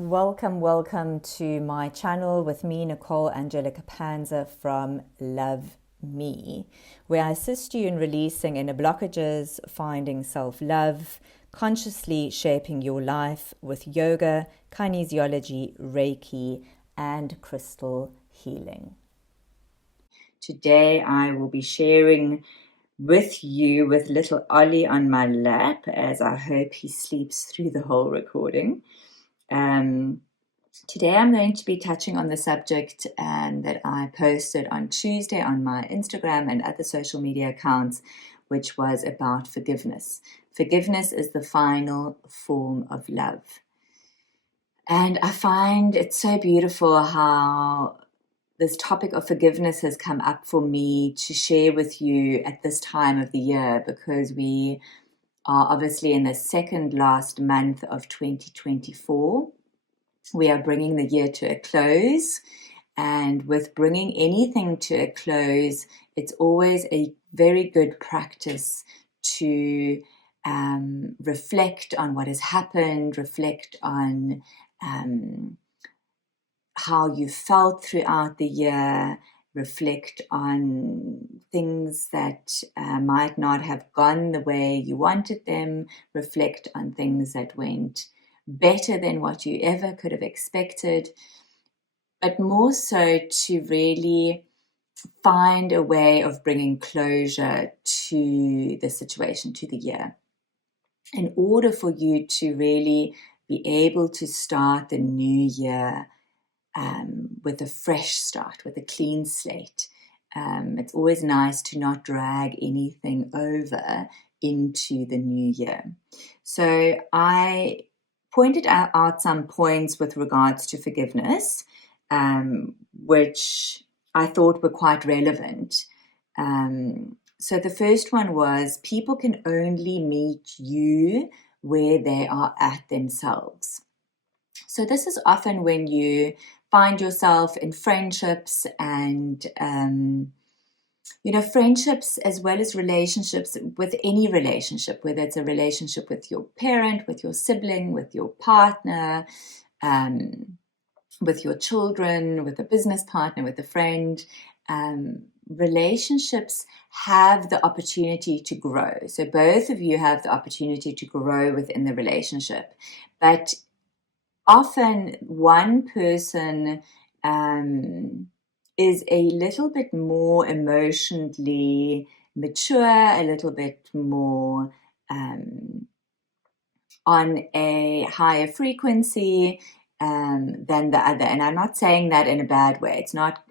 Welcome to my channel with me, Nicole Angelica Panza from Lovme, where I assist you in releasing inner blockages, finding self-love, consciously shaping your life with yoga, kinesiology, Reiki, and crystal healing. Today I will be sharing with you with little Ollie on my lap, as I hope he sleeps through the whole recording. Today I'm going to be touching on the subject that I posted on Tuesday on my Instagram and other social media accounts, which was about forgiveness. Forgiveness is the final form of love. And I find it so beautiful how this topic of forgiveness has come up for me to share with you at this time of the year, because we are obviously in the second last month of 2024. We are bringing the year to a close, and with bringing anything to a close, it's always a very good practice to reflect on what has happened, reflect on how you felt throughout the year, reflect on things that might not have gone the way you wanted them, reflect on things that went better than what you ever could have expected, but more so to really find a way of bringing closure to the situation, to the year, in order for you to really be able to start the new year with a fresh start, with a clean slate. It's always nice to not drag anything over into the new year. So I pointed out some points with regards to forgiveness, which I thought were quite relevant. So the first one was, people can only meet you where they are at themselves. So this is often when you find yourself in friendships and friendships as well as relationships, with any relationship, whether it's a relationship with your parent, with your sibling, with your partner, with your children, with a business partner, with a friend. Relationships have the opportunity to grow. So both of you have the opportunity to grow within the relationship. But often one person is a little bit more emotionally mature, a little bit more on a higher frequency than the other. And I'm not saying that in a bad way. It's not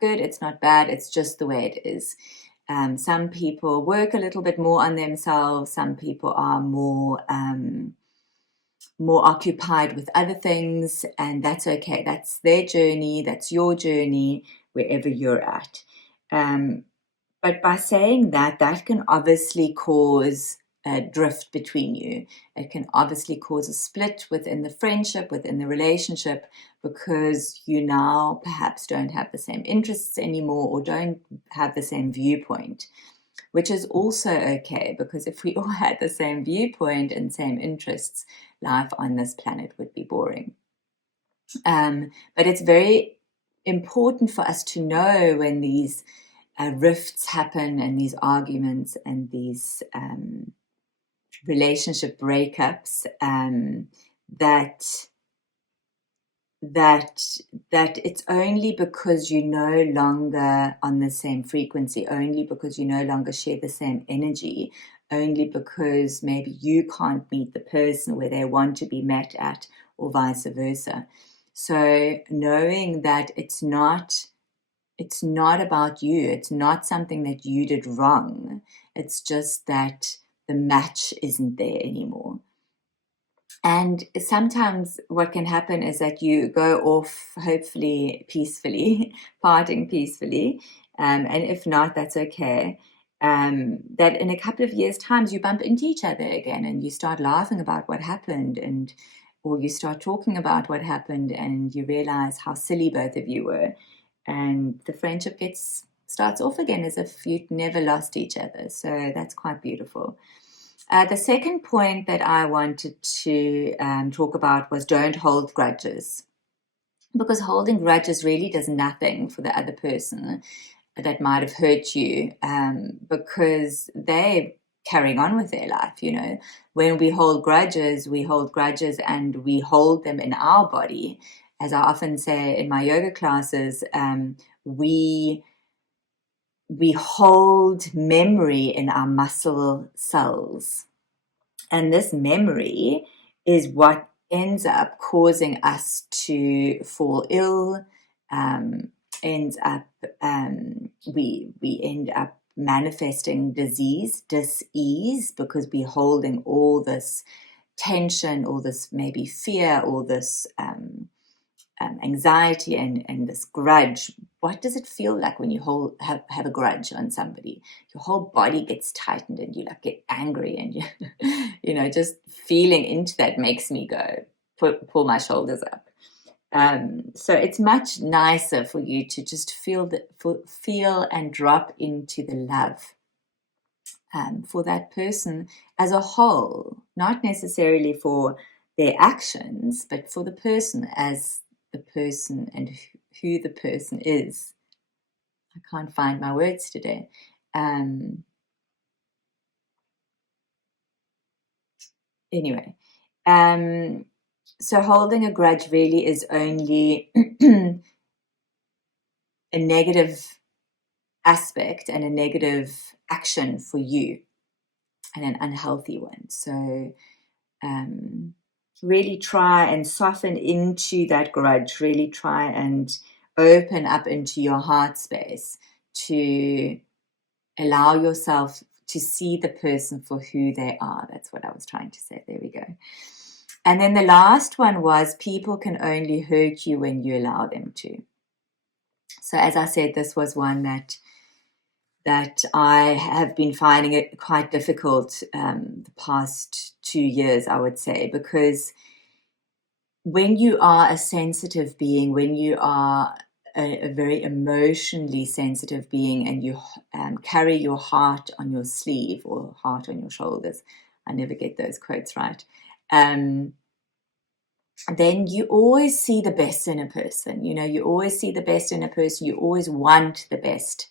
good, it's not bad, it's just the way it is. Some people work a little bit more on themselves. Some people are more occupied with other things, and that's okay. That's their journey, that's your journey, wherever you're at. But by saying that, that can obviously cause a drift between you. It can obviously cause a split within the friendship, within the relationship, because you now perhaps don't have the same interests anymore, or don't have the same viewpoint, which is also okay, because if we all had the same viewpoint and same interests, life on this planet would be boring. But it's very important for us to know when these rifts happen, and these arguments, and these relationship breakups, that it's only because you're no longer on the same frequency, only because you no longer share the same energy, only because maybe you can't meet the person where they want to be met at, or vice versa. So knowing that it's not about you, it's not something that you did wrong, it's just that the match isn't there anymore. And sometimes what can happen is that you go off, hopefully peacefully, parting peacefully, and if not, that's okay. That in a couple of years' times you bump into each other again, and you start laughing about what happened, or you start talking about what happened, and you realize how silly both of you were, and the friendship starts off again as if you'd never lost each other. So that's quite beautiful. The second point that I wanted to talk about was don't hold grudges, because holding grudges really does nothing for the other person that might have hurt you, because they're carrying on with their life. When we hold grudges and we hold them in our body. As I often say in my yoga classes, we hold memory in our muscle cells. And this memory is what ends up causing us to fall ill, ends up, we end up manifesting disease, dis-ease, because we're holding all this tension, all this maybe fear, all this anxiety and this grudge. What does it feel like when you have a grudge on somebody? Your whole body gets tightened and you get angry, and you just feeling into that makes me go pull my shoulders up. So it's much nicer for you to just feel and drop into the love for that person as a whole, not necessarily for their actions, but for the person as the person and who the person is. I can't find my words today. Anyway, so holding a grudge really is only a negative aspect and a negative action for you, and an unhealthy one. So really try and soften into that grudge, really try and open up into your heart space to allow yourself to see the person for who they are. That's what I was trying to say. There we go. And then the last one was people can only hurt you when you allow them to. So as I said, this was one that I have been finding it quite difficult the past 2 years, I would say, because when you are a sensitive being, when you are a very emotionally sensitive being, and you carry your heart on your sleeve or heart on your shoulders, I never get those quotes right, then you always see the best in a person. You always see the best in a person. You always want the best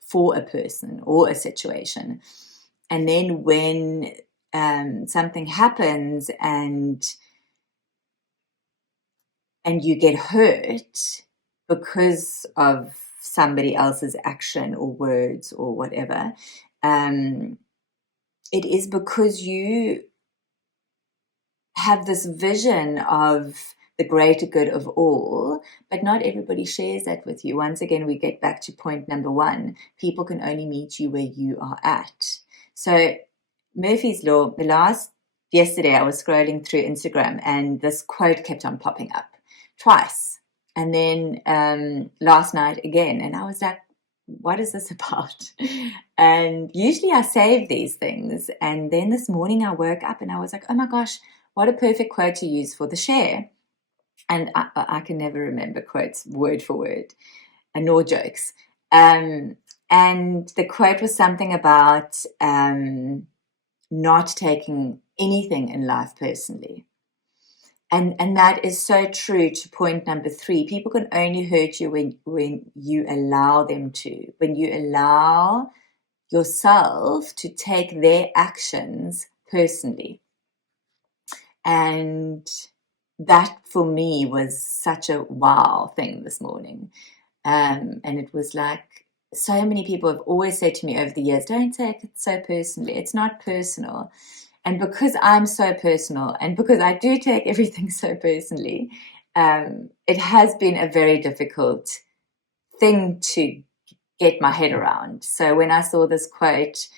for a person or a situation. And then when something happens and you get hurt because of somebody else's action or words or whatever, it is because you have this vision of the greater good of all, but not everybody shares that with you. Once again, we get back to point number 1. People can only meet you where you are at. So Murphy's Law, yesterday I was scrolling through Instagram and this quote kept on popping up twice. And then last night again, and I was like, what is this about? And usually I save these things. And then this morning I woke up and I was like, oh my gosh, what a perfect quote to use for the share. And I can never remember quotes word for word, and nor jokes. And the quote was something about not taking anything in life personally. And that is so true to point number 3. People can only hurt you when you allow them to, when you allow yourself to take their actions personally. And that for me was such a wow thing this morning. And it was like, so many people have always said to me over the years, don't take it so personally. It's not personal. And because I'm so personal, and because I do take everything so personally, it has been a very difficult thing to get my head around. So when I saw this quote,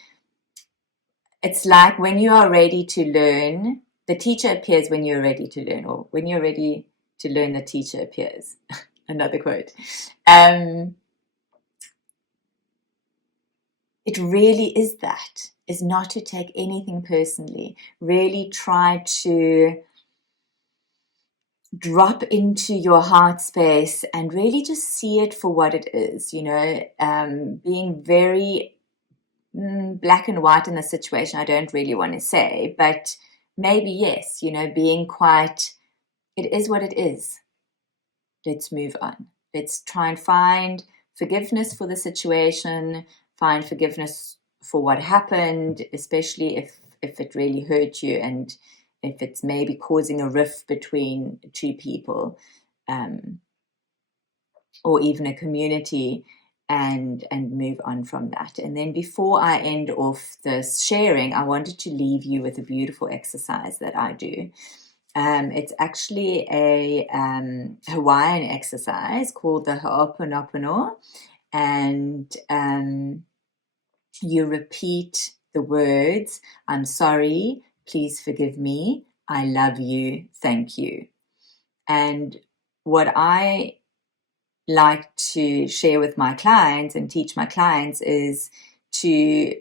it's like when you are ready to learn, the teacher appears when you're ready to learn, or when you're ready to learn, the teacher appears. Another quote. It really is that, is not to take anything personally. Really try to drop into your heart space and really just see it for what it is, being very black and white in the situation, I don't really want to say, but maybe yes, being quite, it is what it is. Let's move on. Let's try and find forgiveness for the situation, find forgiveness for what happened, especially if it really hurt you and if it's maybe causing a rift between two people, or even a community, and move on from that. And then before I end off this sharing, I wanted to leave you with a beautiful exercise that I do. It's actually a Hawaiian exercise called the Ho'oponopono, and you repeat the words, I'm sorry, please forgive me, I love you, thank you. And what I like to share with my clients and teach my clients is to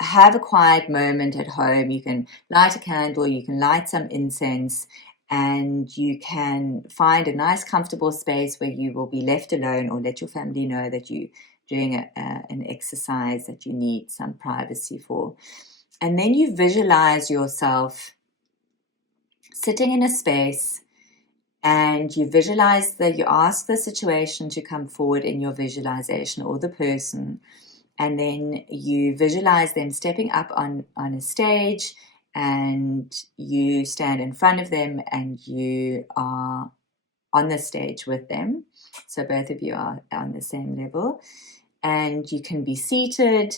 have a quiet moment at home. You can light a candle, you can light some incense, and you can find a nice comfortable space where you will be left alone, or let your family know that you're doing an exercise that you need some privacy for. And then you visualize yourself sitting in a space, and you visualize that you ask the situation to come forward in your visualization, or the person, and then you visualize them stepping up on a stage, and you stand in front of them and you are on the stage with them. So both of you are on the same level, and you can be seated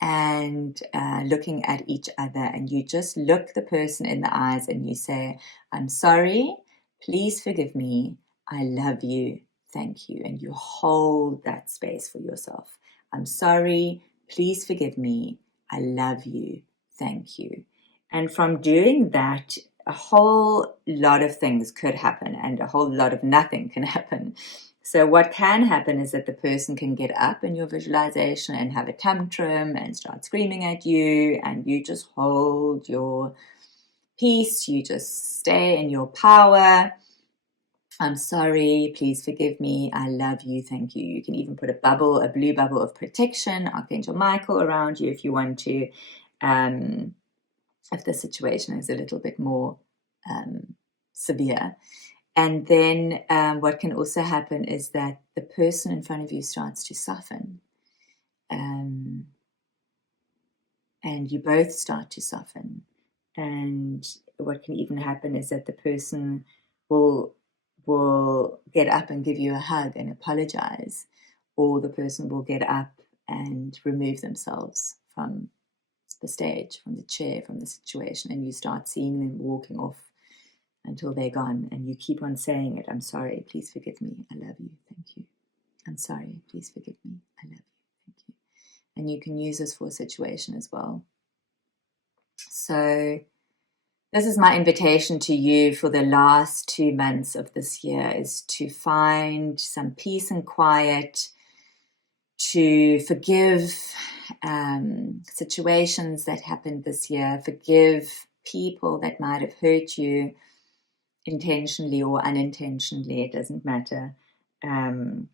and looking at each other, and you just look the person in the eyes and you say, I'm sorry, please forgive me, I love you, thank you. And you hold that space for yourself. I'm sorry, please forgive me, I love you, thank you. And from doing that, a whole lot of things could happen, and a whole lot of nothing can happen. So what can happen is that the person can get up in your visualization and have a tantrum and start screaming at you, and you just hold your peace. You just stay in your power. I'm sorry, please forgive me, I love you, thank you. You can even put a blue bubble of protection, Archangel Michael, around you if you want to, if the situation is a little bit more severe. And then what can also happen is that the person in front of you starts to soften. And you both start to soften. And what can even happen is that the person will get up and give you a hug and apologize, or the person will get up and remove themselves from the stage, from the chair, from the situation, and you start seeing them walking off until they're gone, and you keep on saying it. I'm sorry, please forgive me, I love you, thank you. I'm sorry, please forgive me, I love you, thank you. And you can use this for a situation as well. So this is my invitation to you for the last 2 months of this year, is to find some peace and quiet, to forgive situations that happened this year, forgive people that might have hurt you, intentionally or unintentionally, it doesn't matter, and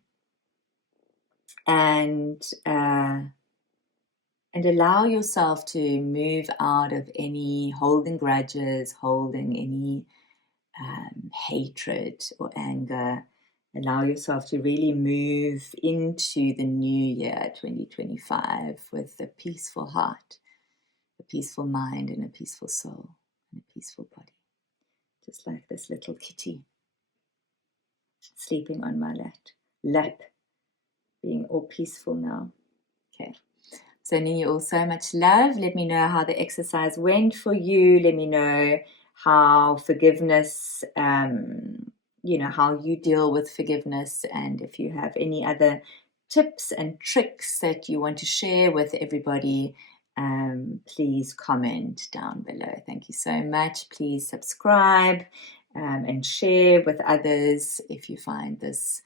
allow yourself to move out of any holding grudges, holding any hatred or anger. Allow yourself to really move into the new year 2025 with a peaceful heart, a peaceful mind, and a peaceful soul, and a peaceful body. Just like this little kitty sleeping on my lap, being all peaceful now. Okay. Sending you all so much love. Let me know how the exercise went for you. Let me know how forgiveness, how you deal with forgiveness. And if you have any other tips and tricks that you want to share with everybody, please comment down below. Thank you so much. Please subscribe and share with others if you find this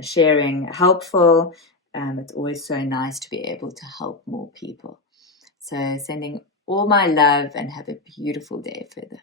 sharing helpful. It's always so nice to be able to help more people. So sending all my love, and have a beautiful day further.